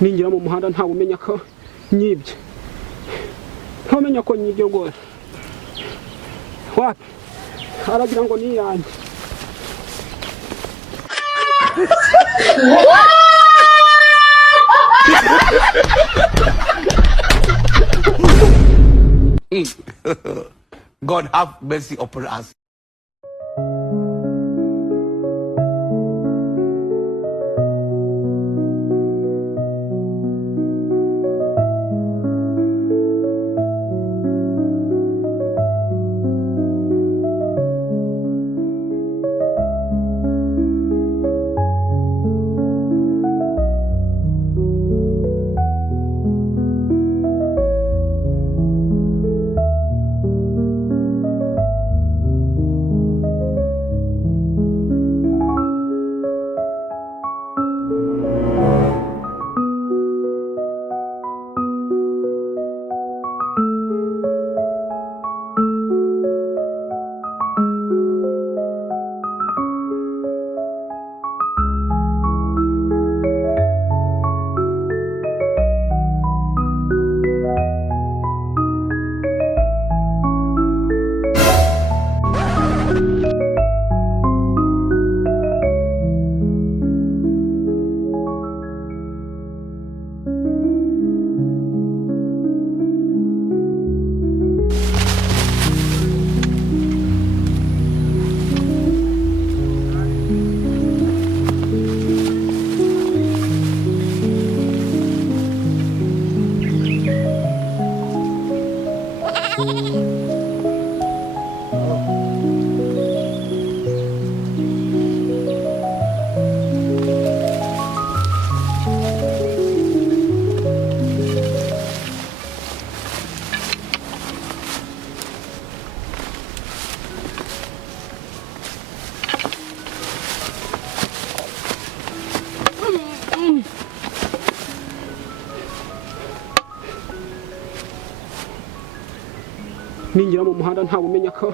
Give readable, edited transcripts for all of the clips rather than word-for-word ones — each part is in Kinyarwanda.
ninjira mu muhanda ntawe umenya ko nyibye ntamenya ko nyibye rwose wapi aragira ngo ni yanjye God have mercy upon us. ninjira mu muhanda ntawe umenya ko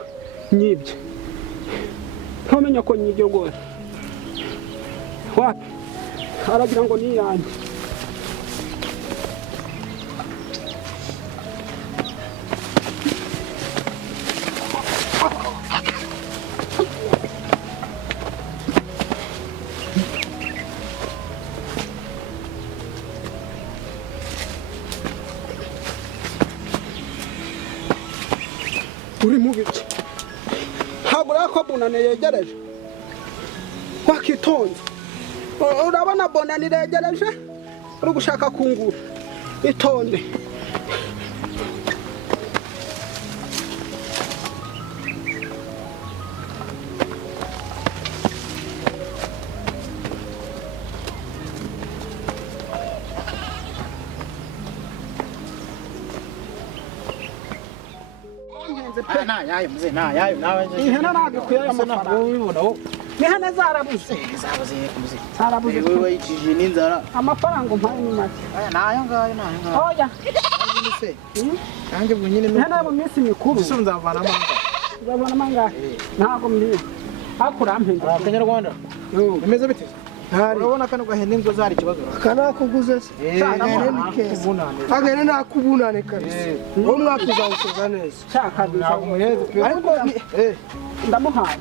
nyibye ntamenya ko nyibye rwose wapi aragira ngo ni yanjye uri mu biki ntabwo urako bonane yegereje wakitonze urabona bonane iregereje uri gushaka kungura itonde ihene ntabwo ikwiye amafaranga ihene zarabuze wewe yicishije n'inzara amafaranga umpaye ni make nayo ngayo oya nanjye ubwo nyine ihene mu minsi mikuru nzavanamo uzabonamo angahe ntabwo mbyiye ariko urampindura akanyarwanda bimeze bite urabona kano gahene ngo zari ikibazo kanakuguze se agahene ni keza agahene nakubunane kabisa wowe mwaka uzawusoza neza shaka ariko ndamuhaye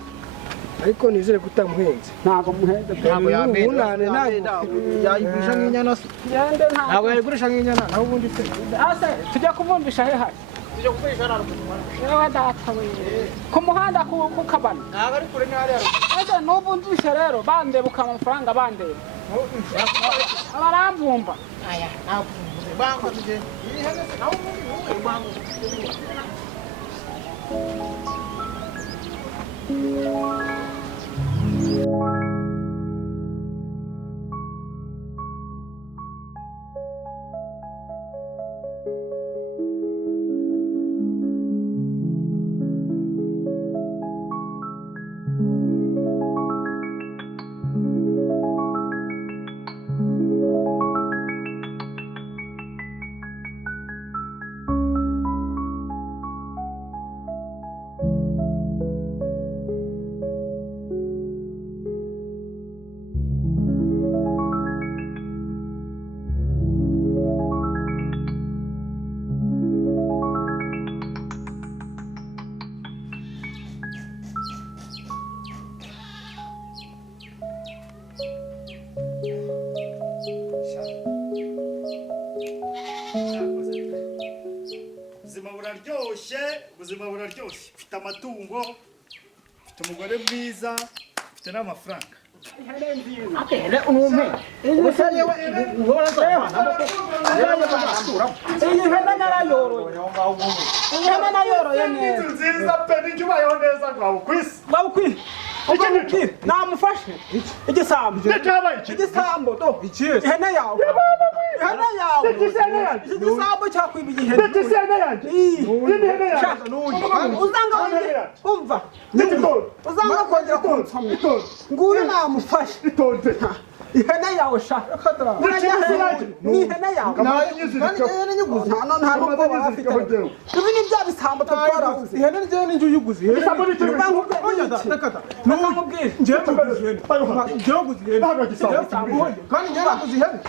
ariko nizere ko utamuhenze ntabwo muhenze ntabwo ubunane ntabwo yayigurisha nk'inyana se ntabwo yayigurisha nk'inyana naho ubundi se ase tujya kuvumvisha he hari tujya gukoresha hano ku muhanda yewe data we ku muhanda ku kabana ntabwo ari kure n'ahari ese n'ubundisha rero bandebuka amafaranga bandeba abarambumba aya ntabwo banko tuje iyi hene se naho ubundi wowe banko ubuzima buraryoshye mfite amatungo mfite umugore mwiza mfite n'amafaranga Ihene umwe. Ubusanye we ngora zaba. Ihene narayoroye. Ihene narayoroye neza. nziza pe n'ijyabayeho neza ngaho kwisi. Babukwi. Iki namufashe. Igisambo. Igisambo do. Ihene yawe. Ihene yawe. Igisambo cyakwibiye ihene. Ihene yanjye. Ihene yanjye. Uzanga umva. Uzanga kongera kunsomya. Nguri namufashe. Ihene yawe sha. Ni ihene yawe. Ihene nyuguzi. Nta nubwo bafite. Ibi ni bya bisambo tutwara. Ihene njye n'inju yuguzi. Bisambo ni cyo. Nukubwira. Njye tuguzi ihene. Njye guzi ihene. Kandi njye naguzi ihene.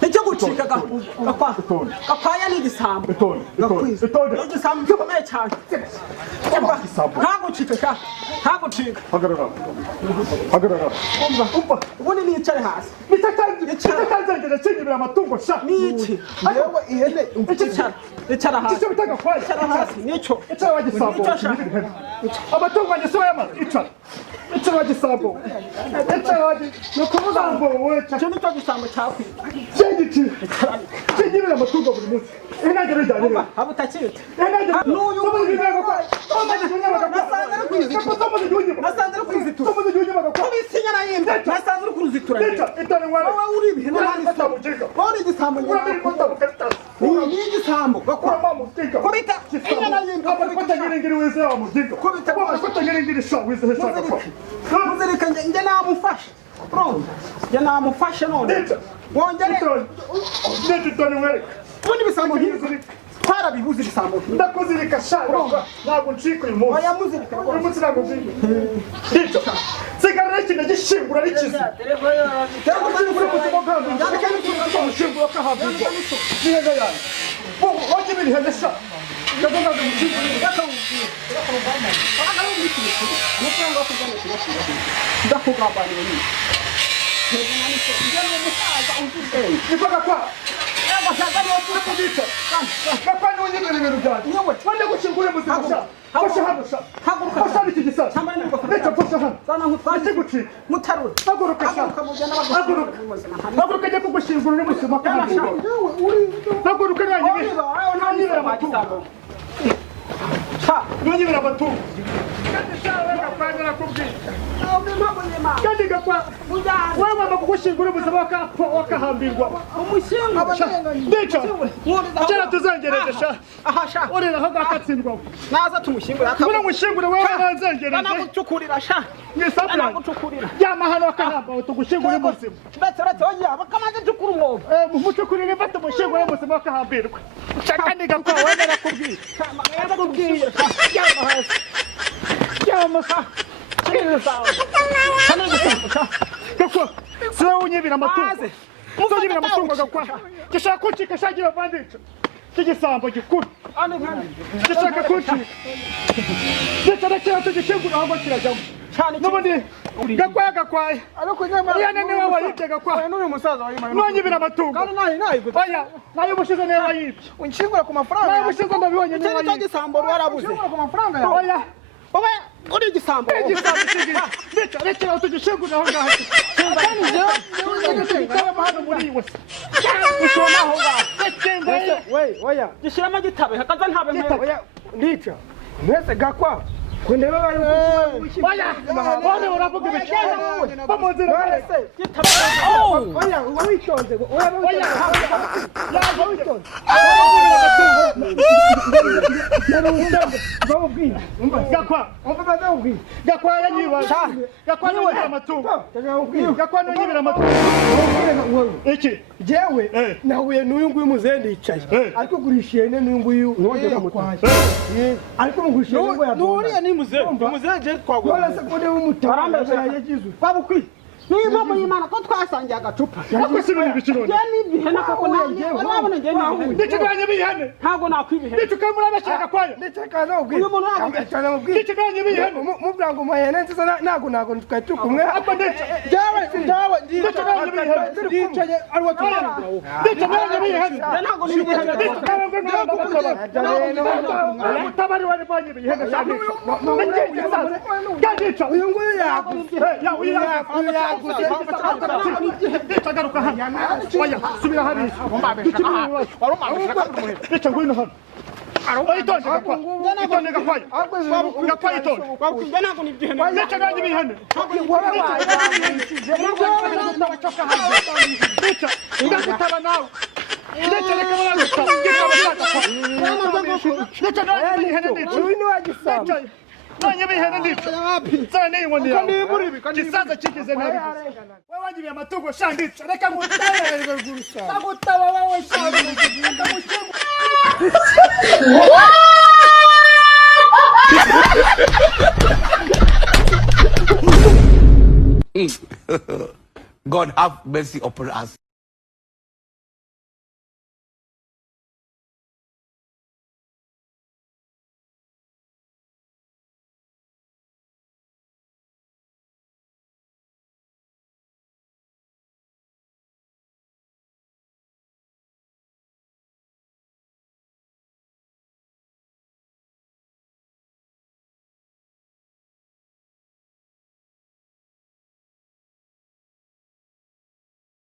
Nicyo gucika gapaya ni igisambo. Igisambo gikomeye cyane. Ntagucika sha. Ntagucika. Hagarara. Ubundi nicare hasi. Nitatanzengera kinyibira amatungo sha. Niki? Yewe ihene icara hasi. Icyo bitanga kwa. Icara hasi. Nico. Icara wagisambo. Amatungo yanjye soya amazi. Icara wagisambo. Icara wagi. Nukuvuga ngo wowe cyo nicyo gisambo cyakwi. Cyegiti. Kinyibira amatungo buri munsi. Inagere ryari. Habutakite. N'uyu nasanze ari kuzitura. Kubisinya na yimba. Nasanze ari kuzitura. Wowe uri ibihene n'isabo. Wowe igisambo nyine. Ni igisambo. Gakora mufika. Kubita. Inya na yimba. Kubita ngiri wese wa mufika. Kubita ngiri sha wese hesha. Muzereka nge namufashe. Bro. Nge namufashe none. Wongere. Nditoni wereka. Ubundi bisambo nk'ibi. Twarabibuze ibisambo. Ndakuzirika sha. Ntabwo ncika uyu munsi. Oya muzirika. Uyu munsi ntabwo nzirika. Ndito. Sigara ikintu gishingura rikize. Naza tumushingura akabona mushingure wewe bazangereze anagucukurira sha anagucukurira yamahano akahamba tugushingure muzima betse oya bakamaze cukura umwobo mumucukurire mfata mushingure muzima akahambirwa cakaniga kwa wewe nakubwiye yamasa koko siwe unyibira amatungo muzonyibira amatungo gakwa gishaka kucika shagira banditse kigisambo gikuru gishaka kucika gitarekera tugishingura aho kirajyamo n'ubundi gakwaya yana niwe wayibye gakwaya n'uyu musaza wayimaye nonyibira amatungo kandi nayiguze oya nayo bushize niwe wayibye unshingura ku mafaranga nayo bushize ndabibonye niwe wayibye icyo gisambo warabuze Unshingura ku mafaranga yawe. oya wowe uri igisambo rekera tugishingura aho ngaho kandi jewe hano muri iwe ushona aho ngaho oya gishiramo gitabe hakaza ntabe oya ndica mwese gakwa kundeba bari oya bone uravuga ibikera bamuzira wese gitabe oya witonze oya ya witonze gakwa yanyibaza gakwa nonyibira amatungo gakwa nonyibira amatungo iki jewe nahuye n'uyu nguyu muzehe Ndicaye ariko gurisha ihene n'uyu nguyu nongera kumutwaye ariko mugurisha ihene ngo nuriya ni muzehe je twagura wala se kode umutara yagize babukwi Ni mama y'Imana ko twasangiye agacupa. Ako si ibintu bikirona. Je ni bihene koko nanjye. Urabona ngiye ni. Ndikiganye bihene. Ntago nakwibihene. Ndituka muri abashaka kwayo. ndetse no Uyu muntu ntabwo Ndikiganye bihene. mubwira ngo mahene nziza ntago twari turi kumwe Apa ndetse. Jawe Ndikiganye bihene. ndicaye ari wa tubana. Ndikiganye bihene. Ntago ni bihene. Ndikiganye bihene. Mutabari wari banye bihene cyane. Gandica. uyu nguyu yaguze Ya uyu yaguze. Ndikagaruka hano. Oya subira hariya. Ndikiganye ngwino hano. Itonde gakwa. Itonde gakwayo. Gakwayo itonde. Wakumva ntago ni bihene. Ndikiganye bihene. Ndakutaba nawe. Ndekereka baragutaba. Ndikiganye bihene ndica. uyu ni wagisamba Nanye bihene ndica. Zane inkoni yawe. Kisaza kigize nabi. Wewe wanyibiye amatungo shandica. Reka ngutaye. Ndagutaba wowe shandica. God have mercy upon us.